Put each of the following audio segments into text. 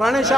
Pranesh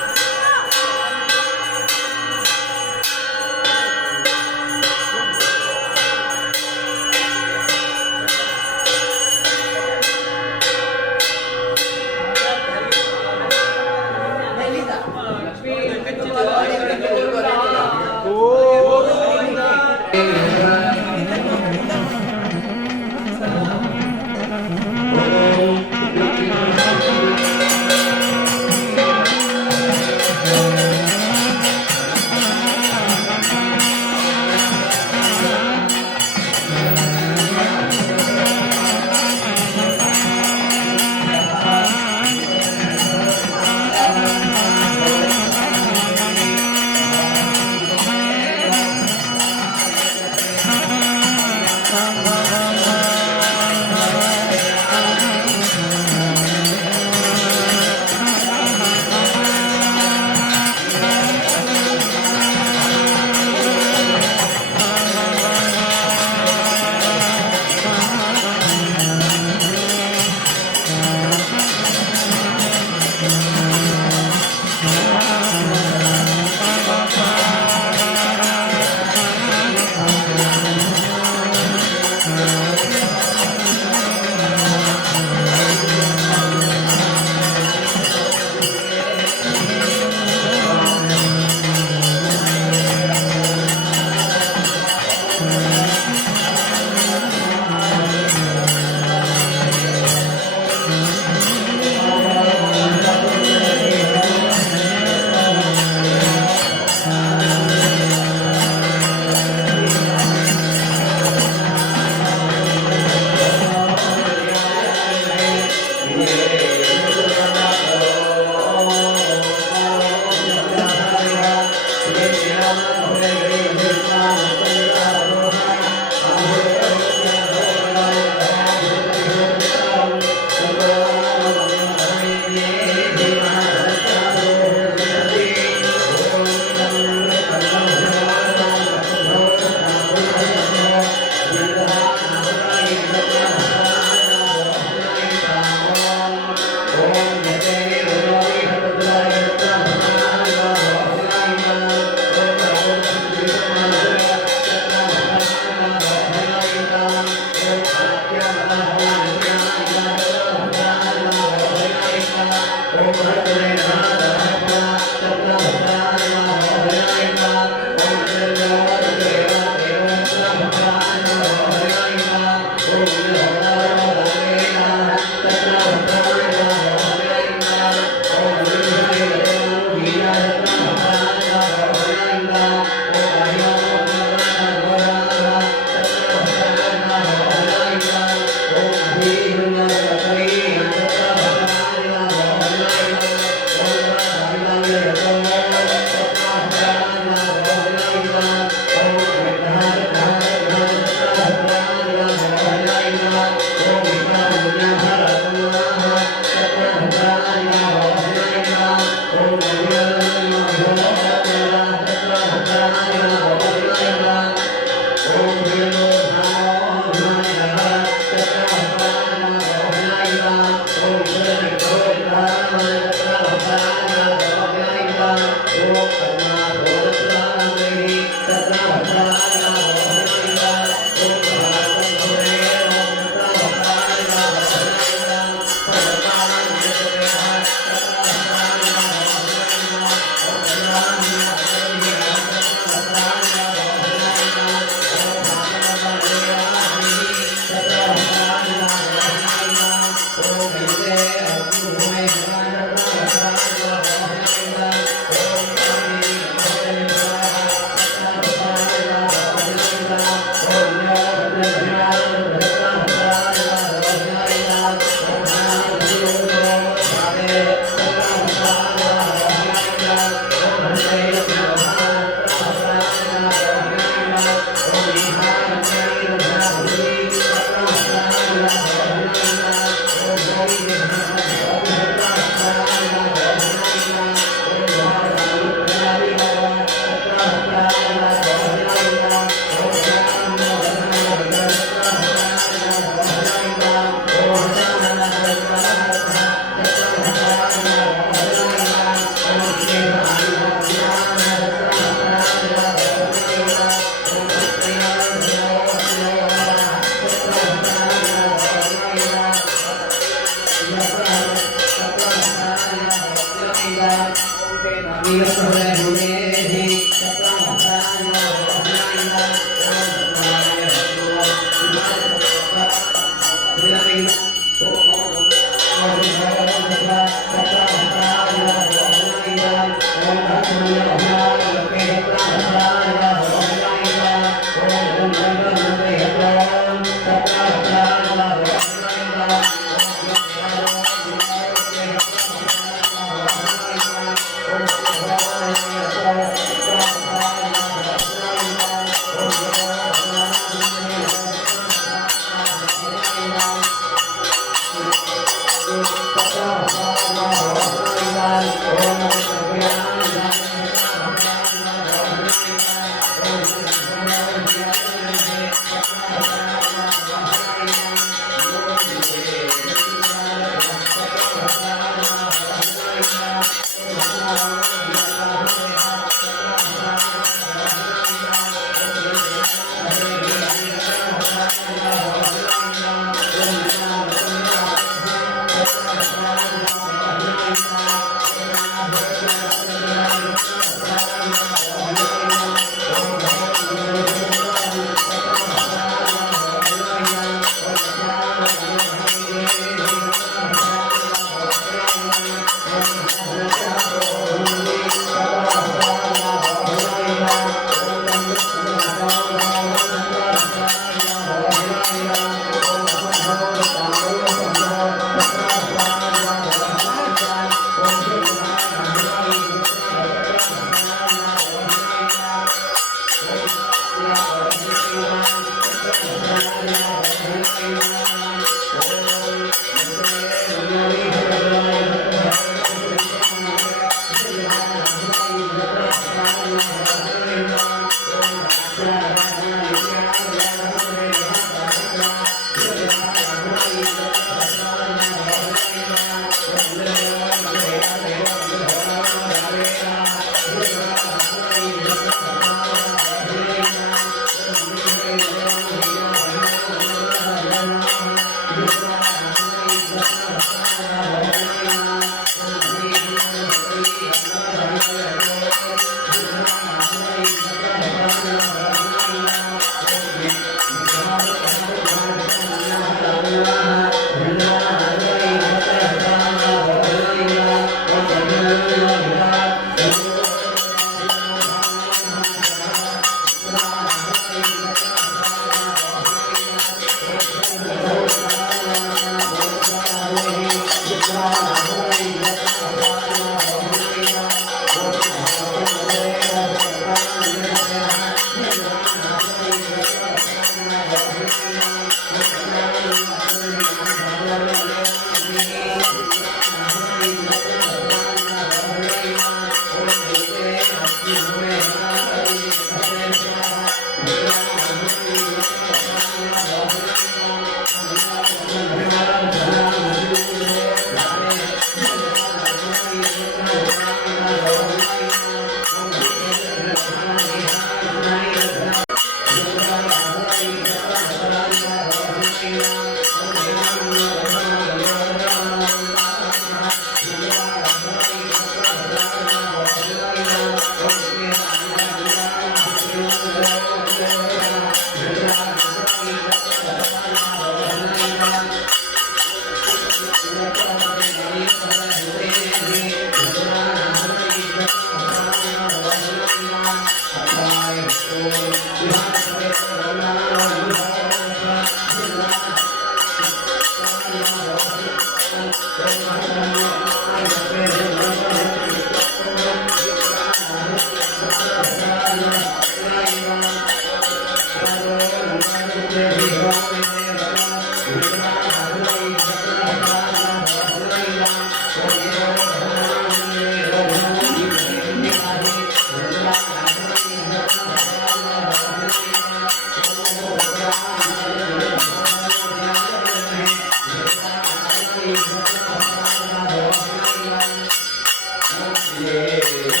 Thank you.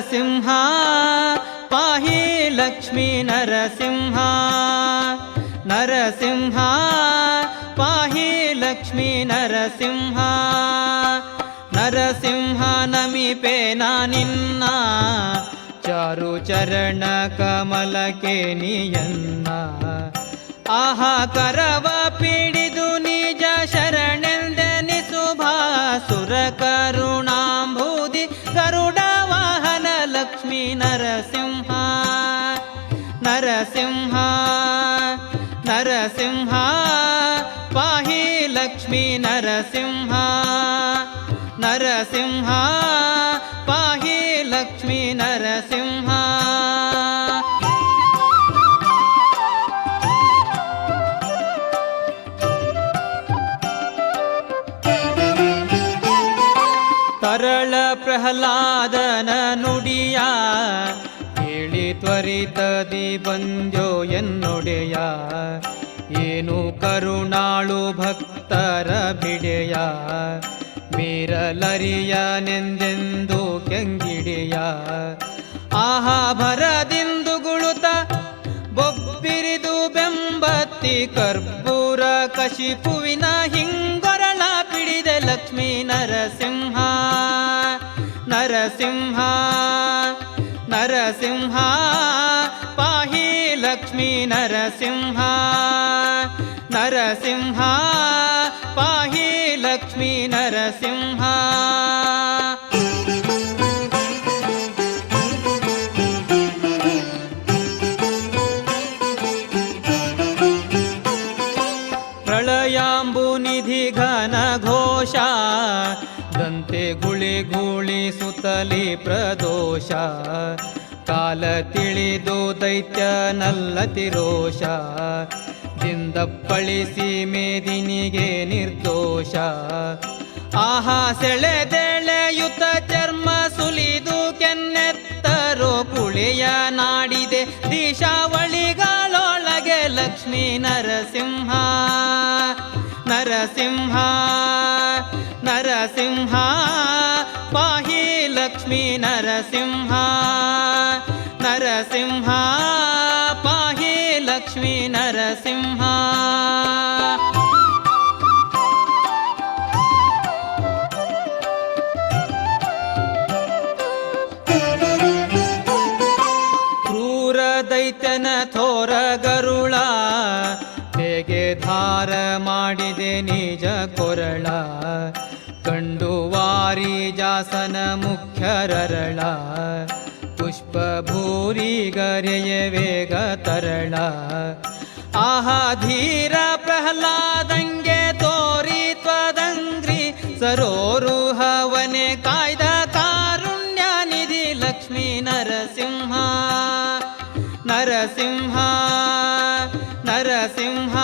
Narasimha ಪಾಹಿ ಲಕ್ಷ್ಮೀ ನರಸಿಂಹ ನರಸಿಂಹ ಪಾಹಿ ಲಕ್ಷ್ಮೀ ನರಸಿಂಹ ನರಸಿಂಹ ನಮಿಪೆ ನಿನ್ನ ಚಾರು ಚರಣ ಕಮಲಕ್ಕೆ ನೀಯನ್ನ ಆಹಾ ಕರವ ಪಿಡಿದು ನಿಜ ಶರಣೆಂದೆನಿಸುಭಾಸುರ ಕರುಣಾಂಬೂದಿ ಗರುಡ ವಾಹನ ಲಕ್ಷ್ಮೀ ನರಸಿಂಹ ನರಸಿಂಹ ನರಸಿಂಹ ಪಾಹಿ ಲಕ್ಷ್ಮೀ ನರಸಿಂಹ ನರಸಿಂಹ ಪಾಹಿ ಲಕ್ಷ್ಮೀ ನರಸಿಂಹ ತರಳ ಪ್ರಹ್ಲಾದನ ನುಡಿಯ ಕೇಳಿ ತ್ವರಿತದಿ ಬಂದ್ಯೋ ಎನ್ನೊಡೆಯ ಏನು ಕರುಣಾಳು ಭಕ್ತರ ಬಿಡೆಯ ಮೀರಲರಿಯನೆಂದೆಂದು ಕೆಂಗಿಡೆಯ ಆಹಾ ಭರದಿಂದು ಗುಳುತ ಬೊಬ್ಬಿರಿದು ಬೆಂಬತ್ತಿ ಕರ್ಪೂರ ಕಶಿಪುವಿನ ಹಿಂಗೊರಳ ಪಿಡಿದೆ ಲಕ್ಷ್ಮೀ ನರಸಿಂಹ ನರಸಿಂಹ ನರಸಿಂಹ ಪಾಹಿ ಲಕ್ಷ್ಮೀ ನರಸಿಂಹ ನರಸಿಂಹ ಪಾಹಿ ಲಕ್ಷ್ಮೀ ನರಸಿಂಹ ಪ್ರಳಯಾಂಬು ನಿಧಿ ಘನ ಘೋಷ ದಂತೆ ಗುಳಿ ಗುಳಿಸುತ್ತಲಿ ಪ್ರದೋಷ ಕಾಲ ತಿಳಿದು ದೈತ್ಯ ನಲ್ಲತಿರೋಷ ದಿಂದಪ್ಪಳಿಸಿ ಮೇದಿನಿಗೆ ನಿರ್ದೋಷ ಆಹಾ ಸೆಳೆದೆಳೆಯುತ ಚರ್ಮ ಸುಲಿದು ಕೆನ್ನೆತ್ತರೋ ಕುಳಿಯ ನಾಡಿದೆ ದಿಶಾವಳಿಗಳೊಳಗೆ ಲಕ್ಷ್ಮೀ ನರಸಿಂಹ ನರಸಿಂಹ ನರಸಿಂಹ ಪಾಹಿ ಲಕ್ಷ್ಮೀ ನರಸಿಂಹ ನರಸಿಂಹ ಪಾಹಿ ಲಕ್ಷ್ಮೀ ನರಸಿಂಹ ಕ್ರೂರ ದೈತ್ಯನ ಥೋರ ಗರುಳ ಹೇಗೆ ಧಾರ ಮಾಡಿದೆ ನಿಜ ಕೊರಳ ಕಂಡು ವಾರಿ ಜಾಸನ ಮುಖ್ಯರರಳ ಪುಷ್ಪ ಭೂರಿ ಗರೆಯ ವೇಗ ತರಳ ಆಹಾ ಧೀರ ಪ್ರಹ್ಲಾದಂಗೆ ತೋರಿ ತ್ವದಂಗ್ರಿ ಸರೋರುಹವನೆ ಕಾಯ್ದ ಕಾರುಣ್ಯ ನಿಧಿ ಲಕ್ಷ್ಮೀ ನರಸಿಂಹ ನರಸಿಂಹ ನರಸಿಂಹ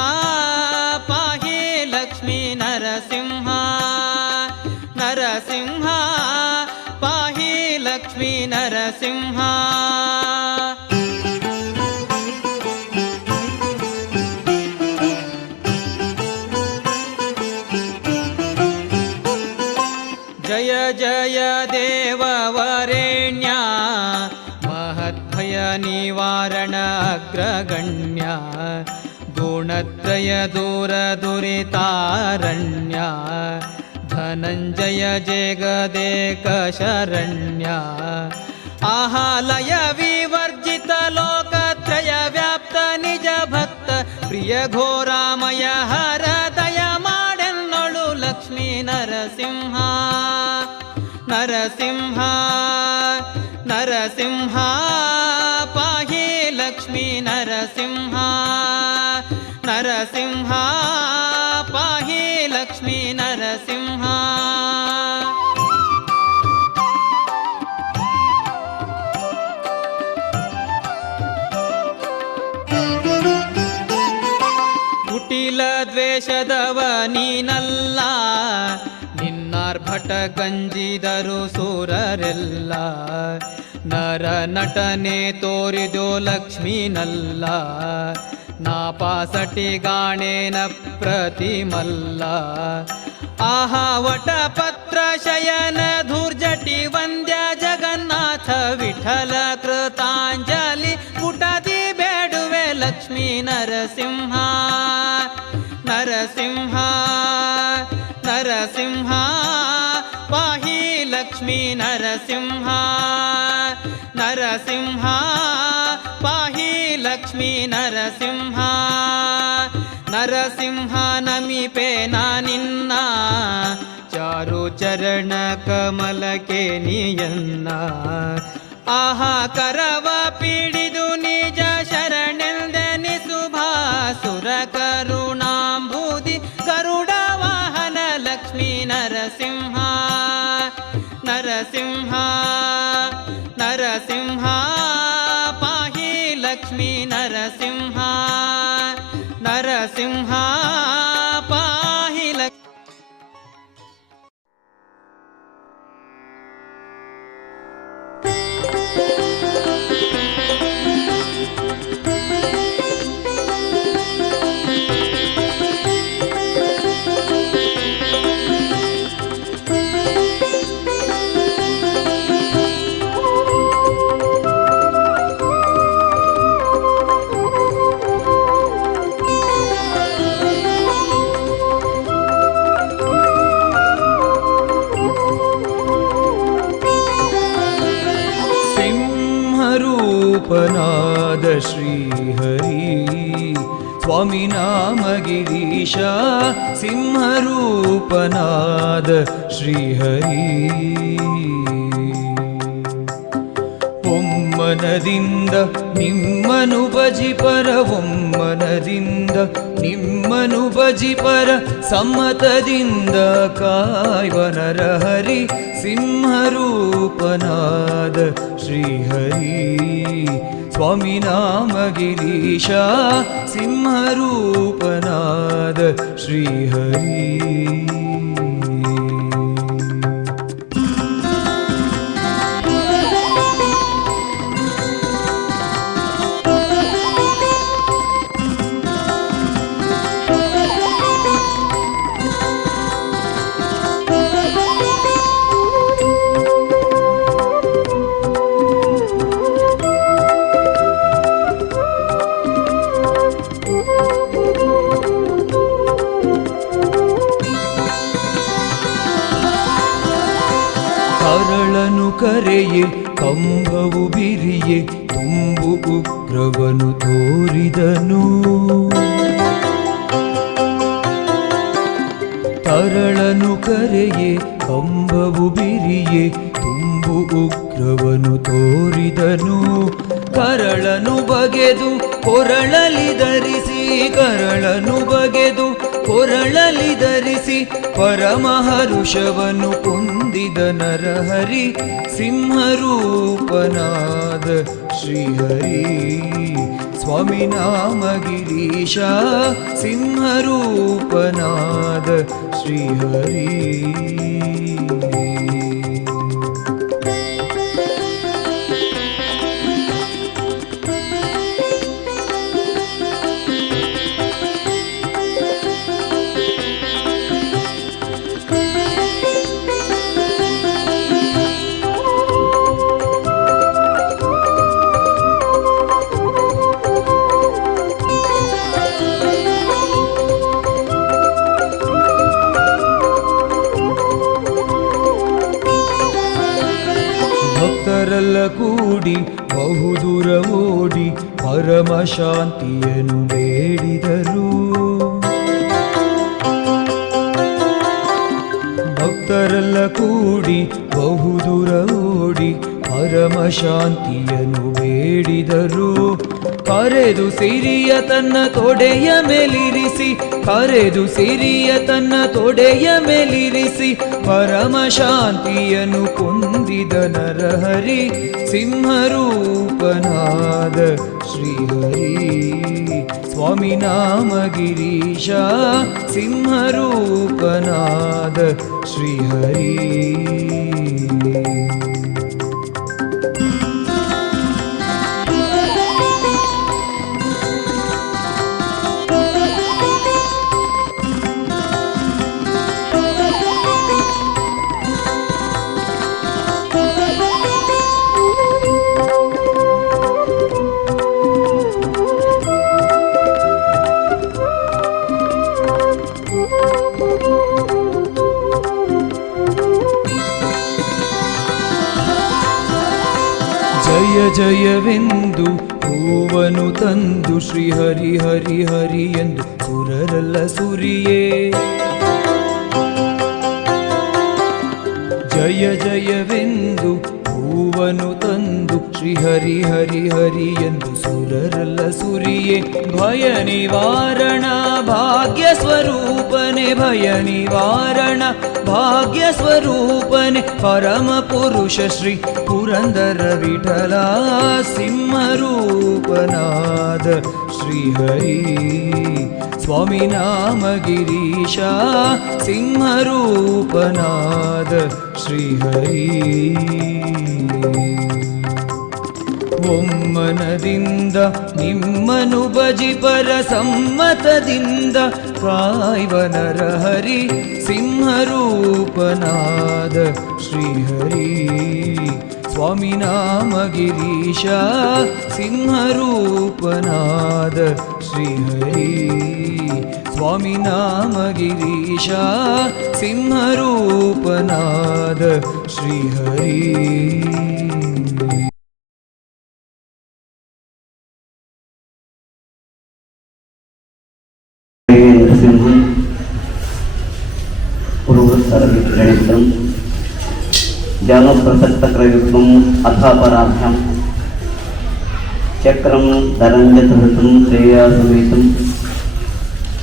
ಪಾಹಿ ಲಕ್ಷ್ಮೀ ನರಸಿಂಹ ನರಸಿಂಹ ಪಾಹಿ ಲಕ್ಷ್ಮೀ ನರಸಿಂಹ ಜಯ ಜಯ ದೇವವರೆಣ್ಯ ಮಹದ್ಭಯ ನಿವಾರಣ ಅಗ್ರಗಣ್ಯ ಗುಣತ್ರಯ ದೂರ ದುರಿತಾರಣ್ಯ ಧನಂಜಯ ಜಗದೇಕ ಶರಣ್ಯ ಆಹಾಲಯ ವಿವರ್ಜಿತ ಲೋಕತ್ರಯ ವ್ಯಾಪ್ತ ನಿಜ ಭಕ್ತ ಪ್ರಿಯ ಘೋರಾಮಯ ಹರ ದಯ ಮಾಡೆನ್ನೊಳು ಲಕ್ಷ್ಮೀ ನರಸಿಂಹ ನರಸಿಂಹ ನರಸಿಂಹ ಪಾಹಿ ಲಕ್ಷ್ಮೀ ನರಸಿಂಹ ನರಸಿಂಹ ಪಾಹಿ ಲಕ್ಷ್ಮೀ ನರಸಿಂಹ ಕುಟಿಲ ದ್ವೇಷದವ ನೀನಲ್ಲ ನಿನ್ನಾರ್ಭಟ ಗಂಜಿದರು ಸೂರರೆಲ್ಲ ನರ ನಟನೆ ತೋರಿದೋ ಲಕ್ಷ್ಮೀನಲ್ಲ ನಾಪಾಸಟಿ ಗಾಣೇನ ಪ್ರತಿಮಲ್ಲ ಆಹಾ ವಟ ಪತ್ರ ಶಯನ ಧೂರ್ಜಟಿ ವಂದ್ಯ ಜಗನ್ನಾಥ ನಾಥ ವಿಠಲ ಕೃತಾಂಜಲಿ ಪುಟದಿ ಬೇಡುವೆ ಲಕ್ಷ್ಮೀ ನರಸಿಂಹ ನರಸಿಂಹ ನರಸಿಂಹ ಪಾಹಿ ಲಕ್ಷ್ಮೀ ನರಸಿಂಹ ನರಸಿಂಹ ಪಾಹಿ ಲಕ್ಷ್ಮೀ ನರಸಿಂಹ ನರಸಿಂಹ ನಮಿಪೆ ನಿನ್ನ ಚಾರು ಚರಣ ಕಮಲಕ್ಕೆ ನೀಯನ್ನ ಆಹಾ ಕರವ ಪಿಡಿದು ನಿಜ ಶರಣೆಂದೆನಿಸು ಭಾಸುರ ಕರುಣಾಂಬುದಿ ಗರುಡ ವಾಹನ ಲಕ್ಷ್ಮೀ ನರಸಿಂಹ ನರಸಿಂಹ ನರಸಿಂಹ ಪಾಹಿ ಲಕ್ಷ್ಮೀ ನರಸಿಂಹ ನರಸಿಂಹ ಪಾಹಿ सिंहरूपनाद श्रीहरि स्वामी नाम गिरीश सिंहरूपनाद श्रीहरि ಒಮ್ಮನದಿಂದ ನಿಮ್ಮನು ಭಜಿಪರ ಒಮ್ಮನದಿಂದ ನಿಮ್ಮನು ಭಜಿಪರ ಸಮ್ಮತದಿಂದ ಕಾಯ್ವನರ ಹರಿ ಸಿಂಹರೂಪನಾದ ಶ್ರೀಹರಿ ಸ್ವಾಮಿ ನಾಮ ಗಿರೀಶ ಸಿಂಹರೂಪನಾದ ಶ್ರೀಹರಿ ಕರಳನು ಕರೆಯೇ ಕಂಬವು ಬಿರಿಯೇ ತುಂಬು ಉಗ್ರವನು ತೋರಿದನು ಕರಳನು ಕರೆಯೇ ಕಂಬವು ಬಿರಿಯೇ ತುಂಬು ಉಗ್ರವನು ತೋರಿದನು ಕರಳನು ಬಗೆದು ಕೊರಳಲಿ ಧರಿಸಿ ಕರಳನು ಬಗೆದು ಕೊರಳಲಿ ಧರಿಸಿ ಪರಮಹರುಷವನ್ನು ಕೊಂದಿದ ನರಹರಿ ಸಿಂಹರೂಪನಾದ ಶ್ರೀಹರಿ ಸ್ವಾಮಿ ನಾಮ ಗಿರೀಶ ಸಿಂಹರೂಪನಾದ ಶ್ರೀಹರಿ ಭಕ್ತರೆಲ್ಲ ಕೂಡಿ ಬಹುದೂರ ಓಡಿ ಪರಮ ಶಾಂತಿಯನ್ನು ಬೇಡಿದರು ಭಕ್ತರೆಲ್ಲ ಕೂಡಿ ಬಹುದೂರ ಓಡಿ ಪರಮ ಶಾಂತಿಯನ್ನು ಬೇಡಿದರು ಕರೆದು ಸಿರಿಯ ತನ್ನ ತೊಡೆಯ ಮೇಲಿರಿಸಿ ಕರೆದು ಸಿರಿಯ ತನ್ನ ತೊಡೆಯ ಮೇಲಿರಿಸಿ ಪರಮ ಶಾಂತಿಯನ್ನು ಕೊಂದಿದ ನರಹರಿ ಸಿಂಹರೂಪನಾದ ಶ್ರೀಹರಿ ಸ್ವಾಮಿ ನಾಮ ಗಿರೀಶ ಸಿಂಹರೂಪನಾದ ಶ್ರೀಹರಿ ಜಯವೆಂದು ಹೂವನು ತಂದು ಶ್ರೀಹರಿ ಹರಿ ಹರಿ ಎಂದು ಸುರರಲ್ಲ ಸುರಿಯೇ. ಜಯ ಜಯವೆಂದು ಹೂವನು ತಂದು ಶ್ರೀಹರಿ ಹರಿ ಹರಿ ಎಂದು ಸುರರಲ್ಲ ಸುರಿಯೇ. ಭಯ ನಿವಾರಣ ಭಾಗ್ಯ ಸ್ವರೂಪನೆ, ಭಯ ನಿವಾರಣ ಭಾಗ್ಯ ಸ್ವರೂಪನೆ, ಪರಮ ಪುರುಷ ಶ್ರೀ ಪುರಂದರ ವಿಠಲ ಸಿಂಹರೂಪನಾದ ಶ್ರೀಹರಿ. ಸ್ವಾಮಿ ನಾಮ ಗಿರೀಶ ಸಿಂಹರೂಪನಾದ ಶ್ರೀಹರಿ. ಒಮ್ಮನದಿಂದ ನಿಮ್ಮನು ಭಜಿಪರ ಸಮ್ಮತದಿಂದ ಕಾಯ್ವನರ ಹರಿ ಸಿಂಹರೂಪನಾದ ಶ್ರೀಹರಿ. ಸ್ವಾಮಿ ನಾಮ ಗಿರೀಶ ಸಿಂಹರೂಪನಾದ ಶ್ರೀಹರಿ. ಸ್ವಾಮಿ ನಾಮ ಗಿರೀಶ ಸಿಂಹರೂಪನಾದ ಶ್ರೀಹರಿ. नृसिंहं पुरुषरविगणितं ज्ञानप्रसक्तक्रयुक्तम् अथापराभ्यां चक्रं धरञ्जतहृतं श्रेयासमेतं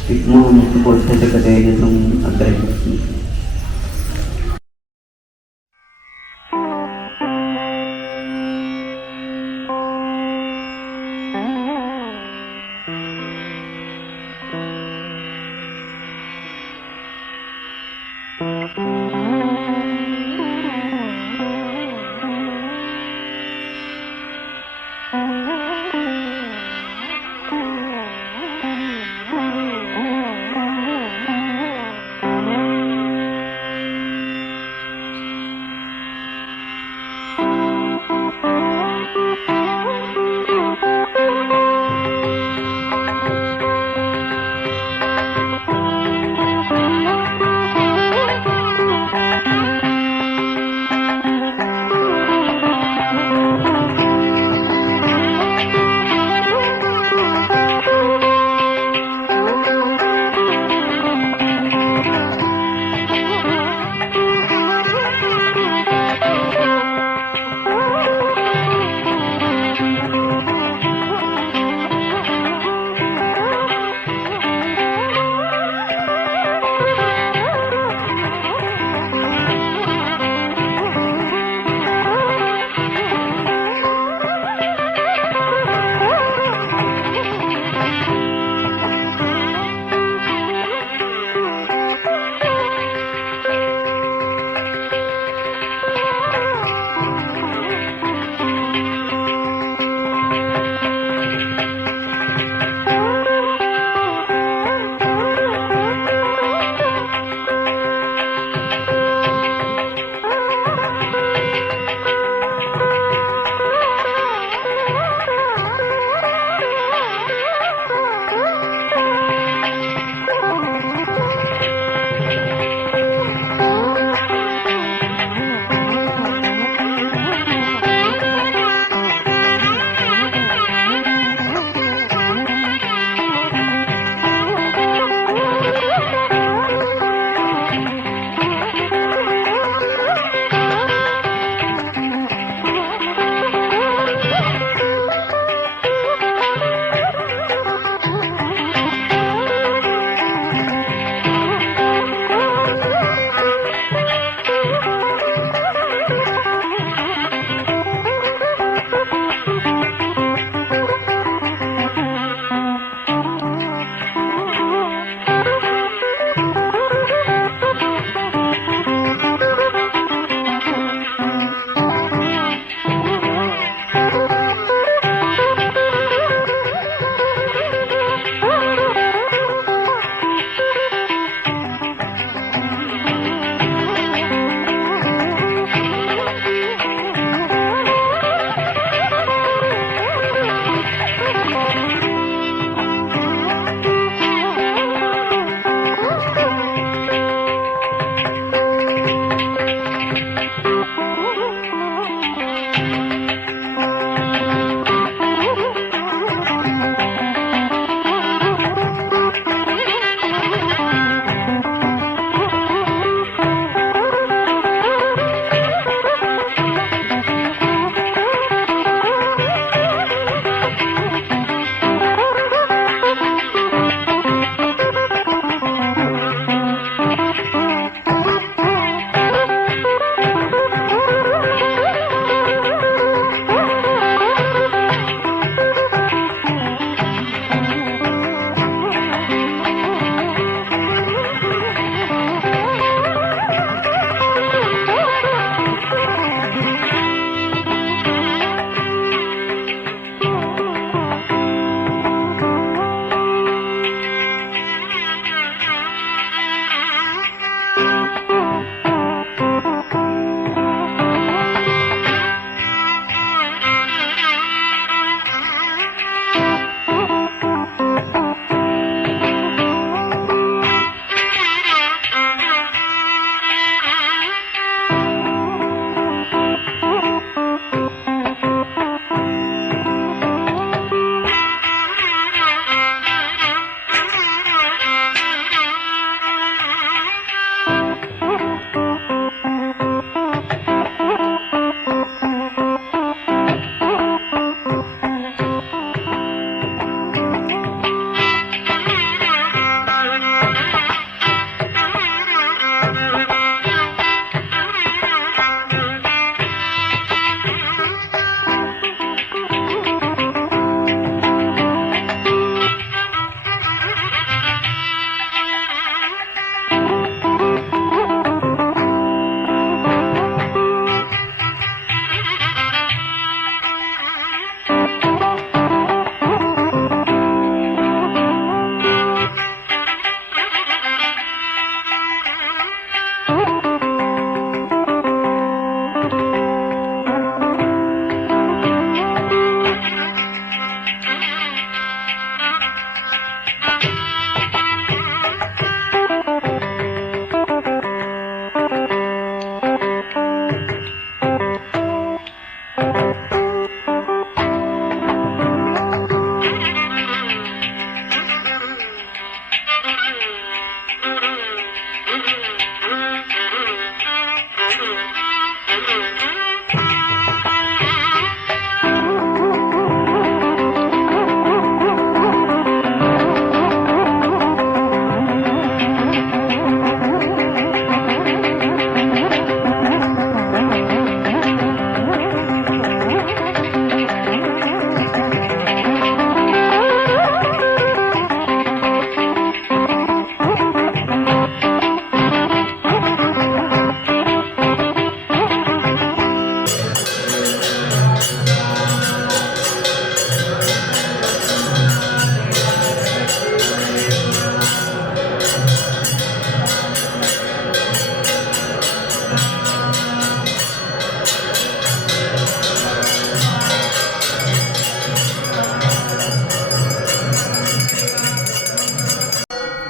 विद्मोमुक्तिकोष्ठजगतेजसम् अग्रहितम्.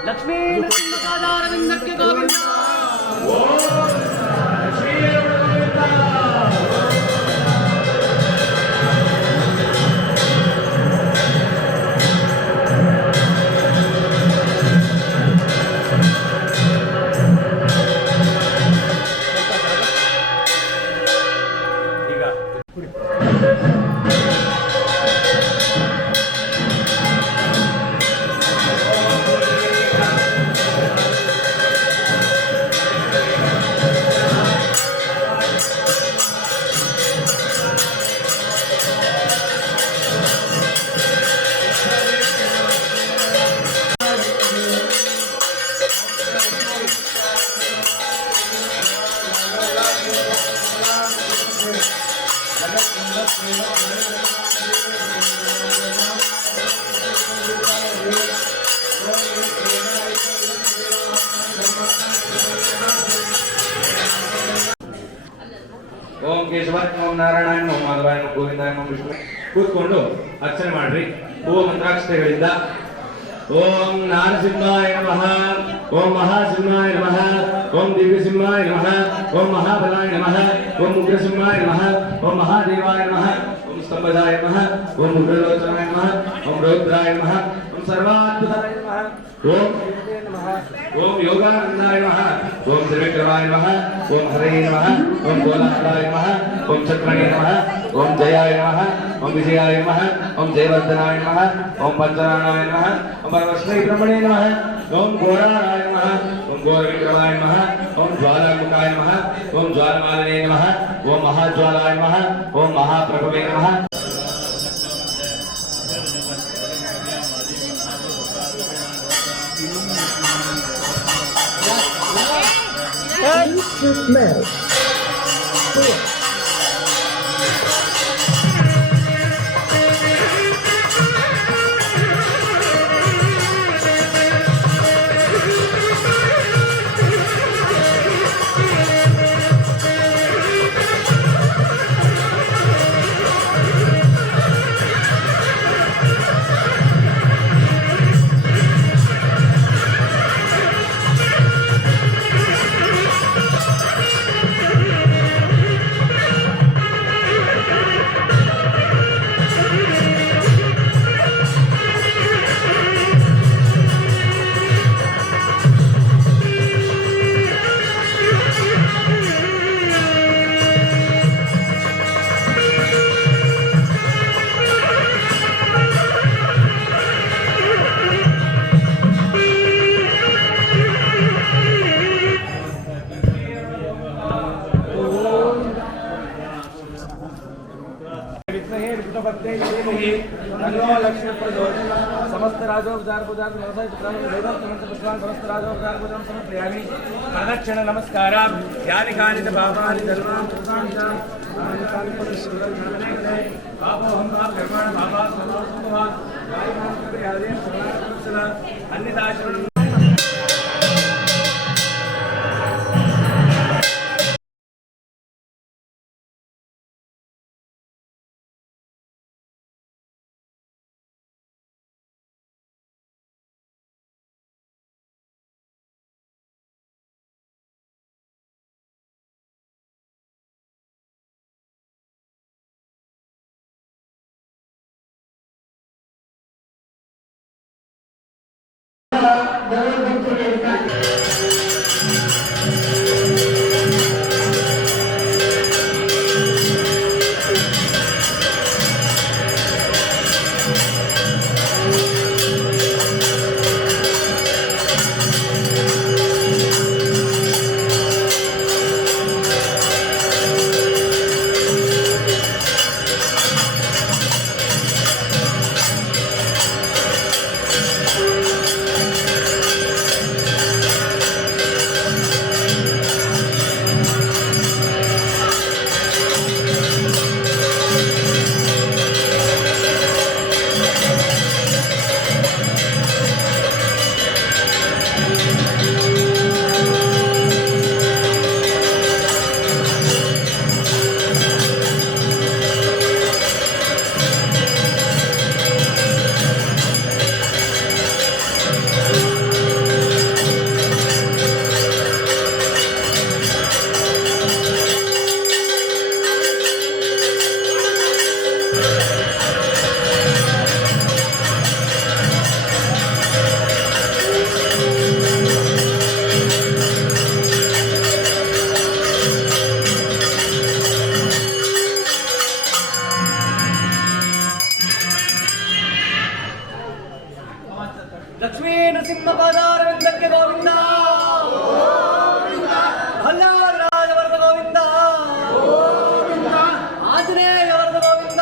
ಲಕ್ಷ್ಮೀ ನರಸಿಂಹಪಾದಾರವಿಂದಕ್ಕೆ ಗೋವಿಂದ. ಓಂ ಕೇಶವಾಯ ಓಂ ನಾರಾಯಣ ಓಂ ಮಾಧವಾಯ ಓಂ ಗೋವಿಂದಾಯ ಓಂ ವಿಷ್ಣು. ಕೂತ್ಕೊಂಡು ಅರ್ಚನೆ ಮಾಡ್ರಿ. ಓಂ ಮಂತ್ರಾಕ್ಷತೆಗಳಿಂದ ಓಂ ನಾರಸಿಂಹಾಯ ನಮಃ, ಓಂ ಮಹಾಸಿಂಹಾಯ ನಮಃ, ಓಂ ದಿವ್ಯಸಿಂಹಾಯ ನಮಃ, ಓಂ ಮಹಾಬಲಾಯ ನಮಃ, ಓಂ ಉಗ್ರಸಿಂಹಾಯ ನಮಃ, ಓಂ ಮಹಾದೇವಾಯ ನಮಃ, ಓಂ ಸ್ತಂಭಜಾಯ ನಮಃ, ಓಂ ಉಗ್ರಲೋಚನಾಯ ನಮಃ, ಓಂ ರೌದ್ರಾಯ ನಮಃ, ಓಂ ಸರ್ವಾದ್ಭುತಾಯ ನಮಃ, ಓಂ ಓಂ ಯೋಗಾನಂದಾಯ ನಮಃ, ಓಂ ತ್ರಿವಿಕ್ರಮಾಯ ನಮಃ, ಓಂ ಹರಯೇ ನಮಃ, ಓಂ ಗೋಲಾಯ ನಮಃ, ಓಂ ಚಕ್ರಣೇ ನಮಃ, ಓಂ ಜಯಾಯ ನಮಃ, ಓಂ ವಿಜಯಾಯ ನಮಃ, ಓಂ ಜಯವರ್ಧನಾಯ ನಮಃ, ಓಂ ಪಂಚನಾರಾಯ ನಮಃ, ಓಂ ಪರಮಶ್ರೀ ಬ್ರಹ್ಮಣೇ ನಮಃ, ಓಂ ಘೋರಾಯ ನಮಃ, ಓಂ ಘೋರವಿಕ್ರಮಾಯ ನಮಃ, ಓಂ ಜ್ವಾಲಾಮುಖಾಯ ನಮಃ, ಓಂ ಜ್ವಾಲಮಾಲಿನೇ ನಮಃ, ಓಂ ಮಹಾಜ್ವಾಲಾಯ ನಮಃ, ಓಂ ಮಹಾಪ್ರಭವೇ ನಮಃ. समस्त राजोपचार समस्त राजोपचार समर्पयामि प्रदक्षिण नमस्कार यानि कानि च पापानि सर्वाणि पापोऽहं पापकर्माणि पापात् अन्यथा ಲಕ್ಷ್ಮೀ ನರಸಿಂಹ ಪಾದಾರವಿಂದಕ್ಕೆ ಗೋವಿಂದ ಪ್ರಹ್ಲಾದರಾಜ ವರದ ಗೋವಿಂದ ಆಂಜನೇಯ ವರದ ಗೋವಿಂದ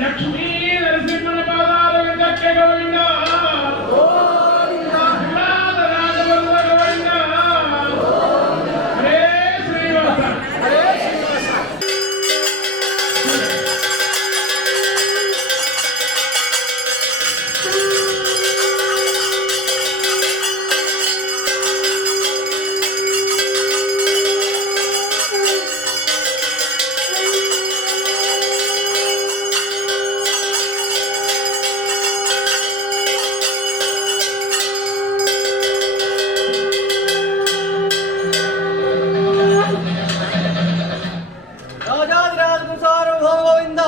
ಲಕ್ಷ್ಮೀ ನರಸಿಂಹನ ಪಾದಾರವಿಂದಕ್ಕೆ ಗೋವಿಂದ ಪ್ರಹ್ಲಾದರಾಜ ವರದ ಗೋವಿಂದ ಹರೇ ಶ್ರೀನಿವಾಸ ರಾಜಾಧಿರಾಜ ಸಾರ್ವಭೌಮ ಗೋವಿಂದ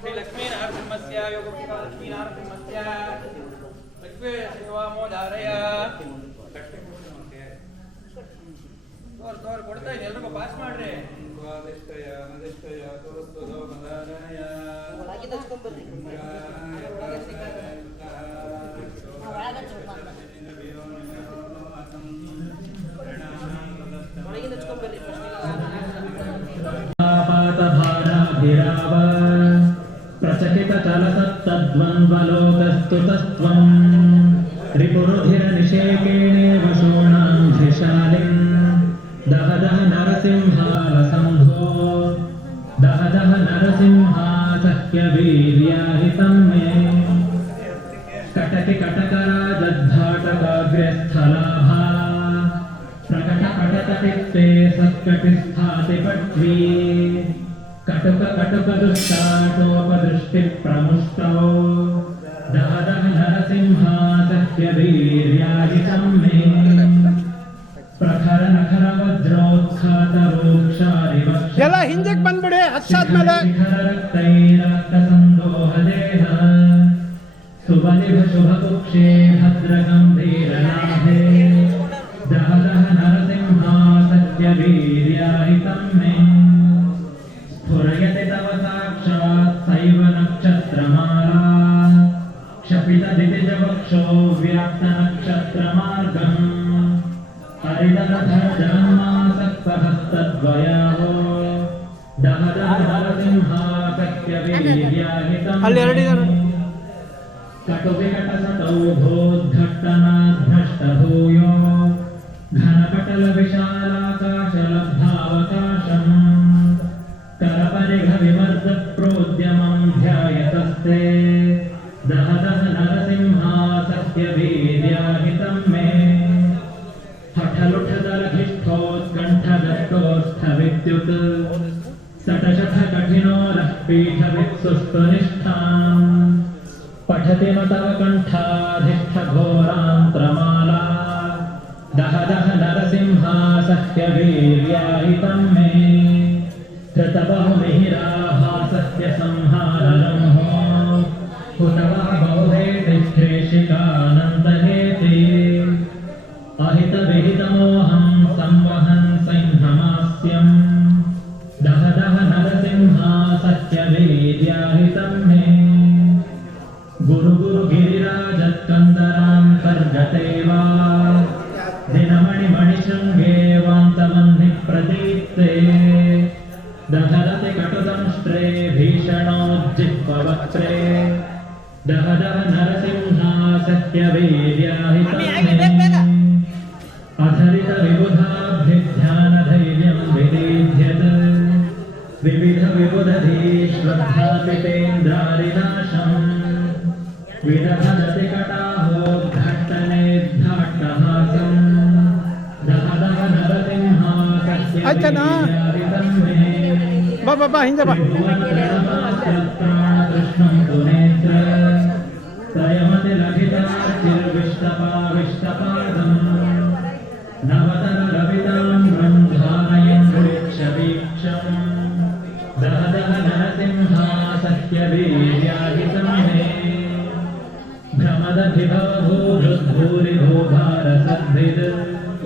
श्री लक्ष्मी नरसिंहस्य योगपुष्पा लक्ष्मी नरसिंहस्य लक्ष्मी सेवा मोदारय तोर ಕೊಡ್ತಾ ಇದೆ ಎಲ್ಲರಿಗೂ ಪಾಸ್ ಮಾಡ್ರಿ ಸ್ವಾದಿಷ್ಟಯ ಮದಿಷ್ಟಯ ತೋಸ್ತೋ ಮದಾರಯ ಒಳಗೆ ತಚ್ಕೊಂಡು ಬರ್ರಿ ಒಳಗೆ ತಚ್ಕೊಂಡು ಬರ್ರಿ प्रचकित चलसत्तद्वन्द्वलोकस्तुतस्त्वं रिपुरुधिरनिषेकेणेव शूणाङ्घ्रिशालिं दह दह नरसिंहावसम्भो दह दह नरसिंहासह्यवीर्याहितं मे कटकि कटकराजद्धाटकाग्र्यस्थलाभा प्रकटकटकटित्ते सत्कटिस्थाति पट्वी कटुक कटुक दुष्टाटोपदृष्टि प्रमुष्टौ दह दह नरसिंहासह्यवीर्याहितं मे ಎಲ್ಲ ಹಿಂದಕ್ಕೆ ಬಂದ್ಬಿಡಿ ಹಚ್ಚಾದ್ಮೇಲೆ ಶುಭಕುಕ್ಷೇ ಭದ್ರಗಂಭೀರನಾಭೆ ದಹ ದಹ ನರಸಿಂಹ ಸತ್ಯವೀರ್ಯಾಹಿತಂ ಮೇ ಸ್ಫುರಯತೆ ತವ ಸಾಕ್ಷಾತ್ ಸೈವ ನಕ್ಷತ್ರಮಾಲಾ ಕ್ಷಪಿತ ದಿತಿಜವಕ್ಷೋ ವ್ಯಾಪ್ತ ನಕ್ಷತ್ರಮಾರ್ಗಂ ಹರಿತರಥ ಜನ್ಮಾಸಕ್ತಹಸ್ತದ್ವಯಾವೋ ದಹ ದಹ ನರಸಿಂಹ ಸತ್ಯವೀರ್ಯಾಹಿತಂ ಅಲ್ಲಿ ಎರಡಿದ್ದಾರೆ कटुविकटसतौभोद्धट्टनाद्भ्रष्टभूयो घनपटलविशालाकाशलब्धावकाशम् करपरिघविमर्दप्रोद्यमं ध्यायतस्ते दह दह नरसिंहा सत्यवीर्याहितं मे हठलुठदलघिष्ठोत्कण्ठदत्तोत्स्थविद्युत् सटशठकठिनोरः पीठवित्सुस्तुनिष्ठाम् पठति न तव कण्ठाधिष्ठघोरान्त्रमाला दह दह नरसिंहा सत्यवीर्याहितं मे कृतबहुमिहिराभासस्य संहारलम्हो हुतवः बहुहेतिश्रेषिकानन्दहेति अहितविहितमोऽहं संवहन् संह्रमास्यम् दह दह नरसिंहा सत्यवीर्याहितं मे गुरु गुरु गिरिराजत्कन्दरान्तर्गते वा दिनमणिमणिशृङ्गे वान्तमह्नि प्रदीप्ते दहरति कटुदंष्ट्रे भीषणोज्जिह्ववक्त्रे दह दह नरसिंहा सत्यवीर्याहितं मे अधरित विबुधाभ्युध्यानधैर्यं विदीध्यत् विविध विबुधधी श्रद्धापितेन्द्रारिनाशम् विदधति कटाहोद्घट्टनेद्धाट्टहासम् दह दह नरसिंहा ಆಯ್ತನಾ ಬಾ ಬಾ ಬಾ ಹಿಂದೆ ಬಾ ಕೃಷ್ಣಂ ತುನೇತ್ರ ತ್ರಯಮತಿ ಲಘಿತಾಚಿರ್ವಿಷ್ಟಪಾವಿಷ್ಟಪಾದಂ ನವತನ ರವಿತಾಮ್ರಂ ಧಾರಯನ್ ವೀಕ್ಷವೀಕ್ಷಂ ದಹ ದಹ ನರಸಿಂಹಾ ಸತ್ಯವೀರ್ಯಾಹಿತಂ ಮೇ ಭ್ರಮದಭಿಭವಭೂಭೂರಿಭೂ ಭಾರಸದ್ಭಿದ್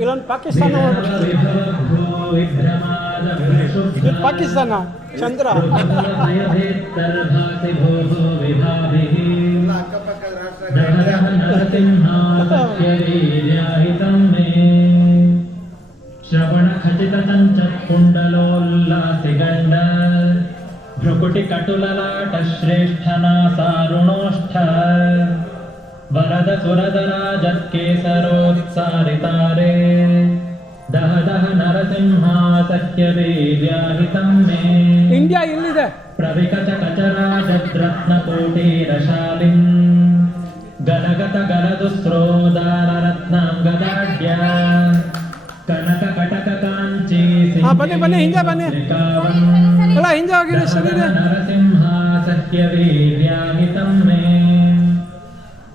ಇಲ್ಲೊಂದು ಪಾಕಿಸ್ತಾನ ವಿಭವಭೂ ವಿಭ್ರಮಾದಭಿಷುಬ್ಧ ಇದು ಪಾಕಿಸ್ತಾನ ಚಂದ್ರ ಭಯಭೇತ್ತರ್ಭಾಸಿ ಭೋ ಭೋ ವಿಭಾಭಿಃ ದಹ ದಹ ನರಸಿಂಹಾ ಸತ್ಯವೀರ್ಯಾಹಿತಂ ಮೇ ಶ್ರವಣ ಖಚಿತ ಚಂಚತ್ ಕುಂಡಲೋಲ್ಲಾಸಿ ಗಂಡ ಭ್ರುಕುಟಿ ಕಟುಲಲಾಟ ಶ್ರೇಷ್ಠನಾ ಸಾರುಣೋಷ್ಠ ವರದ ಸುರದರಾಜತ್ಕೇಸರೋತ್ಸಾರಿತಾರೆ ದಹ ದಹ ನರಸಿಂಹಾ ಸತ್ಯವೀರ್ಯಾಹಿತಂ ಮೇ ಇಂಡಿಯಾ ಇಲ್ಲಿದೆ ಪ್ರವಿಕಟ ಕಚರಾಜದ್ರತ್ನಕೋಟೀರಶಾಲಿಂ ಗಲಗತ ಗಲದುಸ್ರೋದಾರರತ್ನಾಂಗದಾಢ್ಯ ಕನಕ ಕಟಕ ಕಾಂಚಿ ಬನ್ನಿ ಬನ್ನಿ ಹಿಂದೆ ಬನ್ನಿ ಎಲ್ಲ ಹಿಂದೆ ಹೋಗಿರಿ ಸರಿದೆ ನರಸಿಂಹಾ ಸತ್ಯವೀರ್ಯಾಹಿತಂ ಮೇ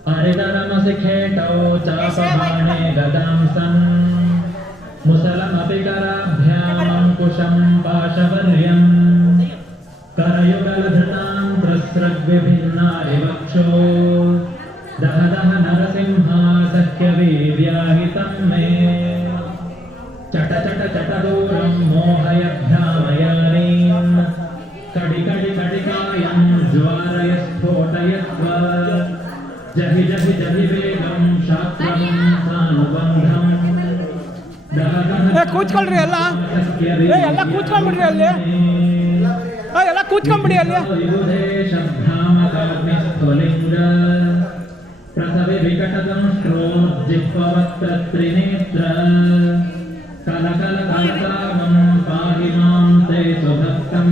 ಹರಿದರಮಸಿ ಖೇಟೌ ಚಾಪಮಾಣೆ ಗದಾಂಸನ್ ಮುಸಲಮಪಿ ಕರಾಭ್ಯಾಮಂಕುಶಂ ಪಾಶವರ್ಯಂ करयुगलधृतां प्रस्रग्विभिन्नारिवक्षो दह दह नरसिंहा सत्यवीर्याहितं मे चट चट चटदूरं मोहय भ्रामयानीं कडि कडि कडिकायं ज्वारय स्फोटयत्व जहि जहि जहि वेगं शास्त्रं सानुबन्धं ಕೂತ್ಕೊಳ್ರಿ ಎಲ್ಲ ಎಲ್ಲ ಕೂತ್ಕೊಂಡ್ಬಿಡ್ರಿ ಅಲ್ಲಿ ಎಲ್ಲ ಕೂತ್ಕೊಂಡ್ಬಿಡಿ ಅಲ್ಲಿ ಪ್ರಸವಿ ವಿಕಟದಂಶ್ರೋಜ್ಜಿಹ್ವವಕ್ತ್ರತ್ರಿನೇತ್ರ ಕಲಕಲ ಕಲಕಾಮಂ ಪಾಹಿ ಮಾಂ ತೇ ಸುಭಕ್ತಂ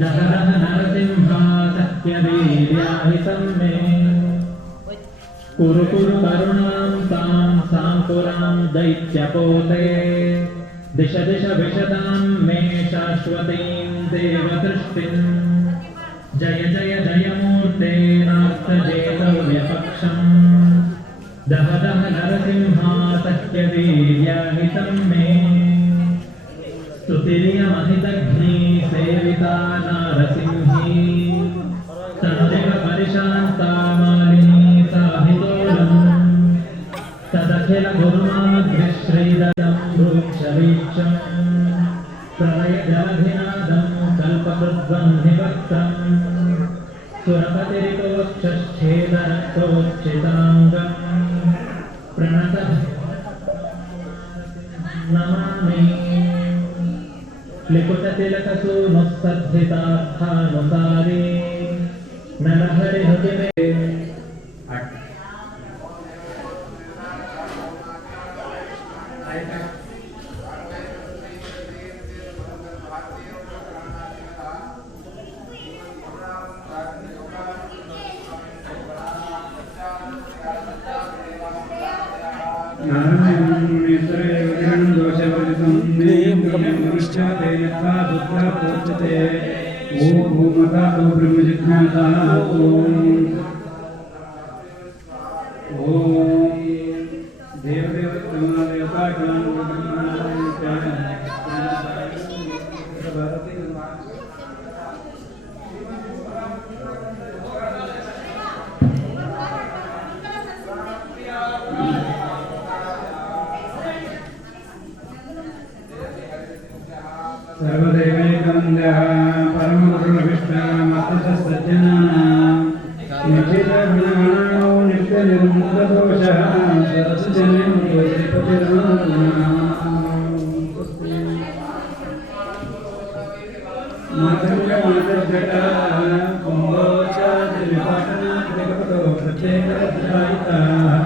ದಹ ದಹ ನರಸಿಂಹಾ ಸತ್ಯವೀರ್ಯಾಹಿತಂ ಮೇ ಕುರು ಕುರು ಕರುಣಾಂ ತಾಂ ಸಾಂಕುರಾಂ ದೈತ್ಯಪೋತೆ ದಿಶ ದಿಶ ವಿಶದಾಂ ಮೇ ಶಾಶ್ವತೀಂ ದೇವದೃಷ್ಟಿಂ ಜಯ ಜಯ ಜಯ ಮೂರ್ತೆ ನಾರ್ಥಜೇತವ್ಯಪಕ್ಷಂ दह दह नरसिंहा सख्यवीर्याहितं मे स्तुतिर्यमहितघ्नी सेविता नारसिंही तदेव परिशान्ता मालिनी साहितोलम् तदखिल गुरुमाद्रिश्रीदं भ्रूक्षवीक्षम् प्रलय जलधिनादं कल्पकृद्वह्निवक्त्रम् सुरपतिरितोक्षच्छेदरक्तोच्चिताङ्गम् प्रणतः नमामि लिकुटतिलकसूनुस्तद्धितार्थानुसारी नरहरिहृदिमे सर्वदेवैकवन्द्यः परमगुरुविष्णुमस्तसज्जनानां निखिलगुणाणो नित्यनिर्मुक्तदोषः सरसजनं मातङ्गमातर्जटा कुम्भोचादिविपाटनादिगतो प्रत्येकरचयिताः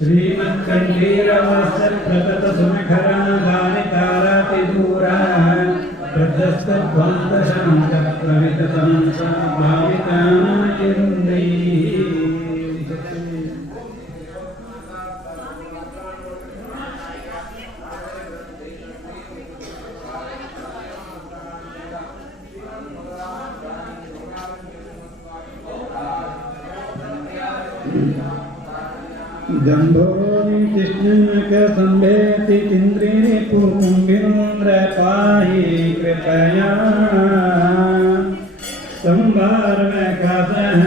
श्रीमत्कण्ठीरवस्त्रप्रततसुमखराधारितारातिदूराः गंभोनि कृष्णक संभेति इंद्रिणी पुंगिन्द्र पाहि कृपया संभार में कासन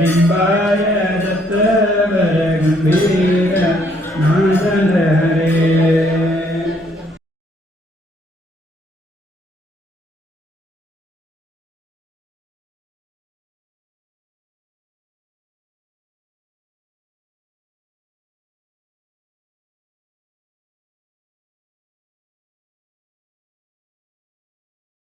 डिंबाय दत्त वर गंभीर